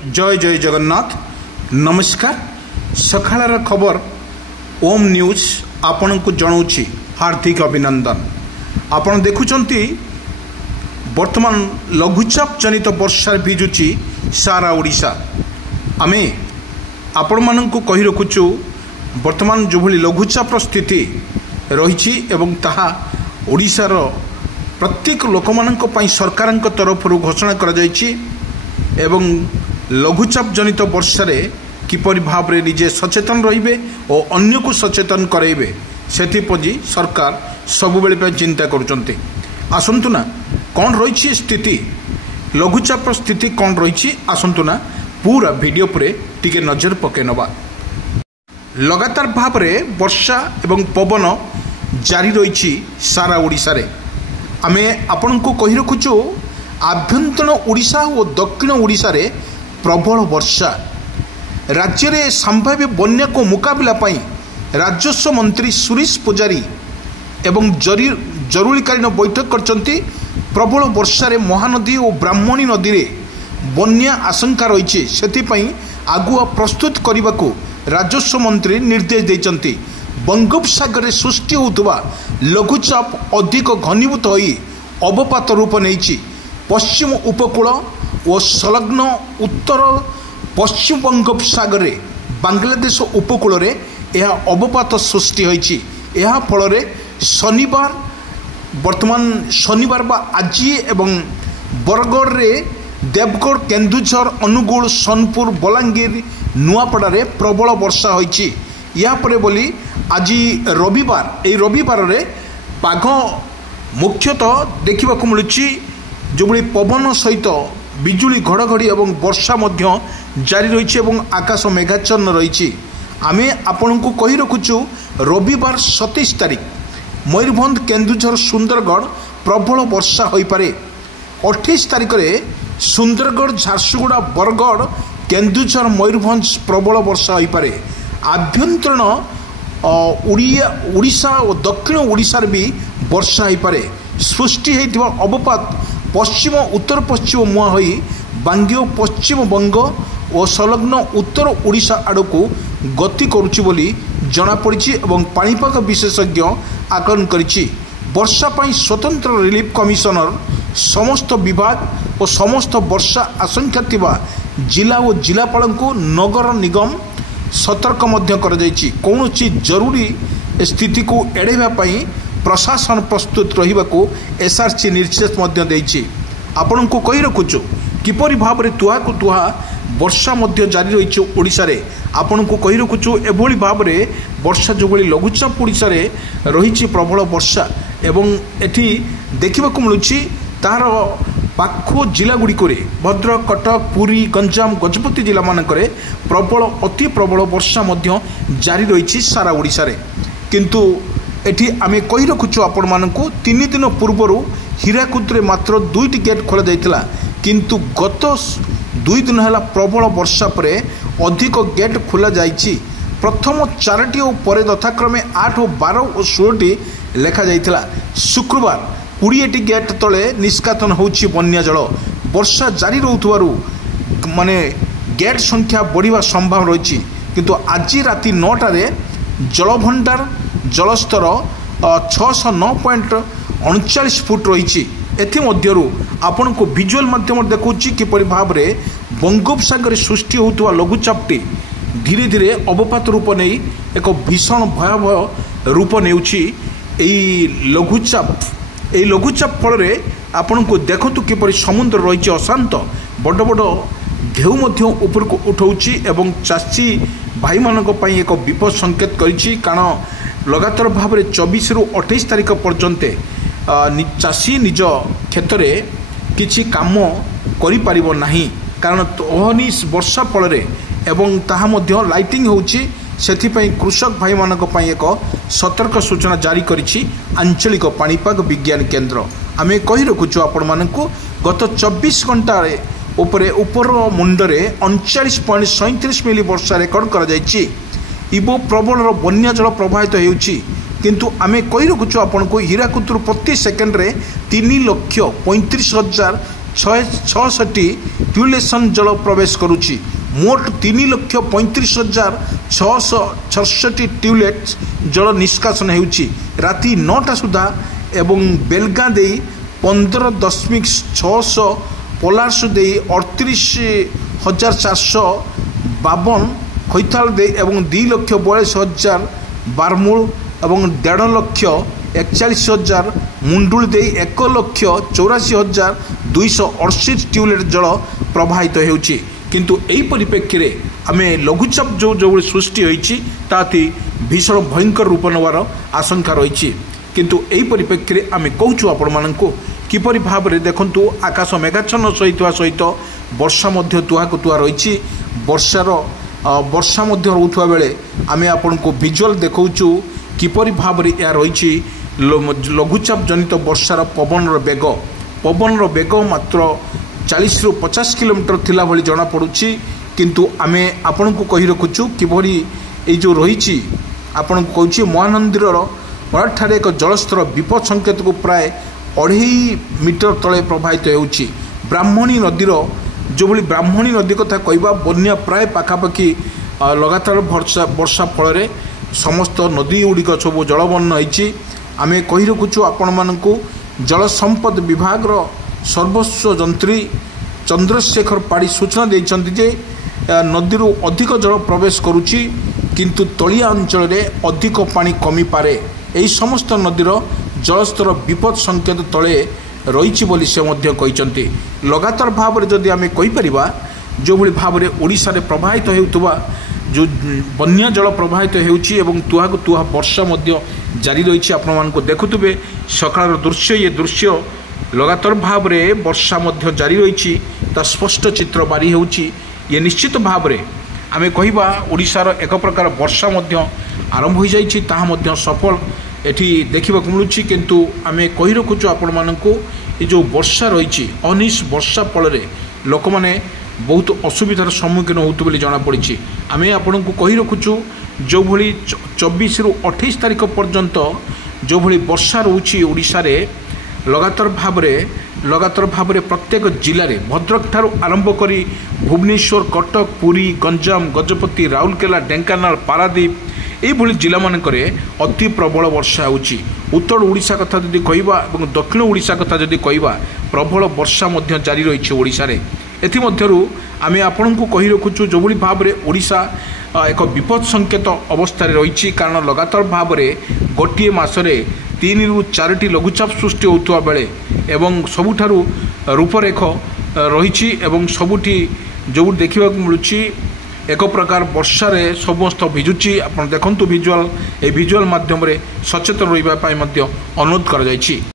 जय जय जगन्नाथ नमस्कार। सकाळर खबर ओम न्यूज आपण को जनाऊँगी हार्दिक अभिनंदन। आपण देखुचंती वर्तमान लघुचाप जनित वर्षा भिजुची सारा ओडिशा। आमे आपण माननकु कहि रखुचु वर्तमान जो भली लघुचाप स्थिति रही एवं ताहा ओडिशार प्रत्येक लोक मानक पई सरकारक तरफ घोषणा करा जायछि एवं लघुचाप जनित वर्षा रे किपरि भाव रे निजे सचेतन रहिबे और अन्य को सचेतन कराइबे सेथिपजी सरकार सबु बेले पे चिंता करूचंते। आसंतु ना कौन रही स्थिति लघुचाप स्थिति कौन रही आसंतु ना पूरा वीडियो पर टिके नजर पके नबा। लगातार भाव रे वर्षा एवं पवन जारी रही सारा ओडिशा रे। आमे आपण को कहि रखुचु आभ्यंतरण ओडिशा और दक्षिण ओडिशा रे प्रबल वर्षा। राज्य रे संभाव्य बन्या को मुकाबला पाई राजस्व मंत्री सुरेश पुजारी एवं जरूरीकालीन बैठक करचंती। प्रबल वर्षा रे महानदी और ब्राह्मणी नदी रे बन्या आशंका रही सेथिपई आगुआ प्रस्तुत करने को राजस्व मंत्री निर्देश देइचंती। बंगोपसागर रे सृष्टि होउतबा लघुचाप अधिक घनीभूत होई अवपात रूप नेइछि। पश्चिम उपकूल और संलग्न उत्तर पश्चिम बंगोपसागर रे बांग्लादेश उपकूल रे यह अवपात सृष्टि होइछि। यह फल रे शनिवार वर्तमान शनिवार बा आज एवं बरगढ़ रे देवगढ़ केन्दुझर अनुगुल सोनपुर बलांगीर नुआपड़ा रे प्रबल वर्षा होइछि। या परे बोली आज रविवार ए रविवार रे पाग मुख्यतः देखा मिलूँ जो बड़ी पवन सहित बिजुली घड़घड़ी एवं वर्षा मध्य जारी रही आकाश मेघाच्छन्न रही। आमे आपण को कहि रखुचु रविवार 27 तारीख मयूरभंज केन्दुझर सुंदरगढ़ प्रबल वर्षा हो पारे। 28 तारीख में सुंदरगढ़ झारसुगुड़ा बरगढ़ केन्दुझर मयूरभंज प्रबल वर्षा हो पारे। आभ्यंतरण ओडिशा और दक्षिण ओडिशा भी वर्षा हो पारे। सृष्टि होइतिबा अवपात पश्चिम उत्तर पश्चिम मुहां होई बांगीय पश्चिम बंग और संलग्न उत्तर ओडिशा आड़ को गति करुछि बोली जना पड़िछि एवं पाणीपाग विशेषज्ञ आकलन करिछि। वर्षा पाई स्वतंत्र रिलीफ कमिशनर समस्त विभाग और समस्त वर्षा आशंका थिबा जिला और जिलापाल को नगर निगम सतर्क मध्य कर जाइछि। कौनसी जरूरी स्थिति को एड़ेबा पाई प्रशासन प्रस्तुत रहिबा को एसआरसी निर्देश मध्य देइछि। आपण को कहि रखुछु किपरि भाव रे तुहा को तुहा वर्षा मध्य जारी रही ओडिशा रे। आपण को कहि रखुछु एभली भाव रे वर्षा जो भली लघुचाप ओडिशा रे रही प्रबल वर्षा एवं एठी देखा मिलूँ तार पाख जिला गुड़िक भद्रक कटक पुरी गंजाम गजपति जिला मानक प्रबल अति प्रबल वर्षा मध्य जारी रही सारा ओडिशा रे। किंतु एठी आमे कहि रखुछु आपण मानकु 3 दिन पूर्वर हीराकुद रे मात्र 2टी गेट खोला जाइतिला किंतु गत 2 दिन है प्रबल वर्षा परे अधिक गेट खोला जाइछि। प्रथम 4टी और पर यथाक्रमे 8 और 12 और 16टी लेखा जाइतिला। शुक्रवार 20टी गेट तले निष्कासन होछि बन्या जल। वर्षा जारी रहउथवारु माने गेट संख्या बढ़िबा संभावना रही किंतु आज राति 9टा रे जलभंडार जलस्तर 609.39 फुट रही। एथिमध्यरु आपण को विजुअल माध्यम देखुछि किपरि भाव रे बंगोपसागर सृष्टि होउतवा लघुचापटी धीरे धीरे अवपात रूप नहीं एक भीषण भयावह रूप नेउछि। एई लघुचाप फल रे आपण को देखतु किपरि समुद्र रही अशांत बड़ बड़ ढेउ मध्य ऊपर को उठाउछि एवं चाषी भाई मानक पई एक विपद संकेत करिछि। कारण लगातार भाव में 24 रु 28 तारीख पर्यंत चाषी निज क्षेत्र में किसी काम करि परिबो नाही कारण अहनिश वर्षा फल रे एवं ताहा मध्य लाइटिंग होउछि। सेथिपई कृषक भाई मानक पई एक सतर्क सूचना जारी करिछि आंचलिक पाणीपाग विज्ञान केन्द्र। आमे कहि रखुछु आपण मानकु गत 24 घंटा रे ऊपर मुंडरे 39.37 मिली वर्षा रेकर्ड करा जाइछि। इबो प्रबल बन्या जल प्रवाहित होउछि किंतु आमे कहि रखुछु आपण को हीराकुद प्रति सेकेंड रे 3,35,000 166ଟି ଟ୍ୟୁଲେସନ୍ ଜଳ ପ୍ରବେଶ କରୁଛି। ମୋଟ 3,35,667ଟି ଟ୍ୟୁଲେଟ୍ ଜଳ ନିଷ୍କାସନ ହେଉଛି ରାତି 9ଟା ସୁଦ୍ଧା ଏବଂ ବେଲଗାଁ ଦେଇ 15.600 ପଲାର୍ସ ଦେଇ 38,452 ଖୈତାଳ ଦେଇ ଏବଂ 2,42,000 ବାରମୂଳ ଏବଂ 1,41,000 ମୁଣ୍ଡୁଳି ଦେଇ 1,84,268 ଟ୍ୟୁଲେଟ୍ ଜଳ ପ୍ରବାହିତ ହେଉଛି। କିନ୍ତୁ ଏହି ପରିପ୍ରେକ୍ଷୀରେ ଆମେ ଲଘୁଚାପ ଯେଉଁଭଳି ସୃଷ୍ଟି ହୋଇଛି ତାହା ଭୀଷଣ ଭୟଙ୍କର ରୂପ ନେବାର ଆଶଙ୍କା ରହିଛି। କିନ୍ତୁ ଏହି ପରିପ୍ରେକ୍ଷୀରେ ଆମେ କହୁଛୁ ଆପଣମାନଙ୍କୁ କିପରି ଭାବରେ ଦେଖନ୍ତୁ ଆକାଶ ମେଘାଚ୍ଛନ୍ନ ସହିତ ବର୍ଷା ମଧ୍ୟ ତୁହାକୁ ତୁହା ରହିଛି। ବର୍ଷା ମଧ୍ୟ ରହୁଥିବା ବେଳେ ଆମେ ଆପଣଙ୍କୁ ଭିଜୁଆଲ୍ ଦେଖାଉଛୁ କିପରି ଭାବରେ ଏହା ରହିଛି। ଲଘୁଚାପ ଜନିତ ବର୍ଷାର ପବନର ବେଗ ମାତ୍ର 40ରୁ 50 କିଲୋମିଟର ଥିଲା ଭଳି ଜଣାପଡ଼ୁଛି। କିନ୍ତୁ ଆମେ ଆପଣଙ୍କୁ କହି ରଖୁଛୁ କିପରି ଏଇ ଯେଉଁ ରହିଛି ଆପଣଙ୍କୁ କହୁଛି ମହାନଦୀର ଠାରେ ଏକ ଜଳସ୍ତର ବିପଦ ସଂକେତକୁ ପ୍ରାୟ 2.5 ମିଟର ତଳେ ପ୍ରବାହିତ ହେଉଛି। ବ୍ରାହ୍ମଣୀ ନଦୀର ଯେଉଁଭଳି ବ୍ରାହ୍ମଣୀ ନଦୀ କଥା କହିବା ବନ୍ୟା ପ୍ରାୟ ପାଖାପାଖି ଲଗାତାର ବର୍ଷା ଫଳରେ ସମସ୍ତ ନଦୀ ଗୁଡ଼ିକ ସବୁ ଜଳବନ୍ନ ହୋଇଛି। ଆମେ କହି ରଖୁଛୁ ଆପଣମାନଙ୍କୁ ଜଳ ସମ୍ପଦ ବିଭାଗର ସର୍ବସ୍ୱ ଯନ୍ତ୍ରୀ ଚନ୍ଦ୍ରଶେଖର ପାଢ଼ୀ ସୂଚନା ଦେଇଛନ୍ତି ଯେ ନଦୀରୁ ଅଧିକ ଜଳ ପ୍ରବେଶ କରୁଛି କିନ୍ତୁ ତଳିଆ ଅଞ୍ଚଳରେ ଅଧିକ ପାଣି କମିପାରେ। ଏହି ସମସ୍ତ ନଦୀର ଜଳସ୍ତର ବିପଦ ସଂକେତ ତଳେ ରହିଛି ବୋଲି ସେ ମଧ୍ୟ କହିଛନ୍ତି। ଲଗାତାର ଭାବରେ ଯଦି ଆମେ କହିପାରିବା ଯେଉଁଭଳି ଭାବରେ ଓଡ଼ିଶାରେ ପ୍ରବାହିତ ହେଉଥିବା ଯେଉଁ ବନ୍ୟା ଜଳ ପ୍ରବାହିତ ହେଉଛି ଏବଂ ତୁହାକୁ ତୁହା ବର୍ଷା ମଧ୍ୟ ଜାରି ରହିଛି। ଆପଣମାନଙ୍କୁ ଦେଖୁଥିବେ ସକାଳର ଦୃଶ୍ୟ, ଏ ଦୃଶ୍ୟ ଲଗାତାର ଭାବରେ ବର୍ଷା ମଧ୍ୟ ଜାରି ରହିଛି ତା ସ୍ପଷ୍ଟ ଚିତ୍ର ବାରି ହେଉଛି। ଇଏ ନିଶ୍ଚିତ ଭାବରେ ଆମେ କହିବା ଓଡ଼ିଶାର ଏକ ପ୍ରକାର ବର୍ଷା ମଧ୍ୟ ଆରମ୍ଭ ହୋଇଯାଇଛି, ତାହା ମଧ୍ୟ ସଫଳ ଏଠି ଦେଖିବାକୁ ମିଳୁଛି। କିନ୍ତୁ ଆମେ କହି ରଖୁଛୁ ଆପଣମାନଙ୍କୁ ଏ ଯେଉଁ ବର୍ଷା ରହିଛି ଅନିଶ ବର୍ଷା ଫଳରେ ଲୋକମାନେ ବହୁତ ଅସୁବିଧାର ସମ୍ମୁଖୀନ ହେଉଥିବେ ବୋଲି ଜଣାପଡ଼ିଛି। ଆମେ ଆପଣଙ୍କୁ କହି ରଖୁଛୁ ଯେଉଁଭଳି 24ରୁ 28 ତାରିଖ ପର୍ଯ୍ୟନ୍ତ ଯେଉଁଭଳି ବର୍ଷା ରହୁଛି ଓଡ଼ିଶାରେ ଲଗାତାର ଭାବରେ ପ୍ରତ୍ୟେକ ଜିଲ୍ଲାରେ ଭଦ୍ରକ ଠାରୁ ଆରମ୍ଭ କରି ଭୁବନେଶ୍ୱର, କଟକ, ପୁରୀ, ଗଞ୍ଜାମ, ଗଜପତି, ରାଉରକେଲା, ଢେଙ୍କାନାଳ, ପାରାଦୀପ ଏଇଭଳି ଜିଲ୍ଲାମାନଙ୍କରେ ଅତି ପ୍ରବଳ ବର୍ଷା ହେଉଛି। ଉତ୍ତର ଓଡ଼ିଶା କଥା ଯଦି କହିବା ଏବଂ ଦକ୍ଷିଣ ଓଡ଼ିଶା କଥା ଯଦି କହିବା ପ୍ରବଳ ବର୍ଷା ମଧ୍ୟ ଜାରି ରହିଛି ଓଡ଼ିଶାରେ। ଏଥିମଧ୍ୟରୁ ଆମେ ଆପଣଙ୍କୁ କହି ରଖୁଛୁ ଯେଉଁଭଳି ଭାବରେ ଓଡ଼ିଶା ଏକ ବିପଦ ସଂକେତ ଅବସ୍ଥାରେ ରହିଛି, କାରଣ ଲଗାତାର ଭାବରେ ଗୋଟିଏ ମାସରେ 3ରୁ 4ଟି ଲଘୁଚାପ ସୃଷ୍ଟି ହେଉଥିବା ବେଳେ ଏବଂ ସବୁଠାରୁ ରୂପରେଖ ରହିଛି ଏବଂ ସବୁଠି ଯେଉଁଠି ଦେଖିବାକୁ ମିଳୁଛି ଏକ ପ୍ରକାର ବର୍ଷାରେ ସମସ୍ତ ଭିଜୁଛି। ଆପଣ ଦେଖନ୍ତୁ ଭିଜୁଆଲ୍, ଏହି ଭିଜୁଆଲ୍ ମାଧ୍ୟମରେ ସଚେତନ ରହିବା ପାଇଁ ମଧ୍ୟ ଅନୁରୋଧ କରାଯାଇଛି।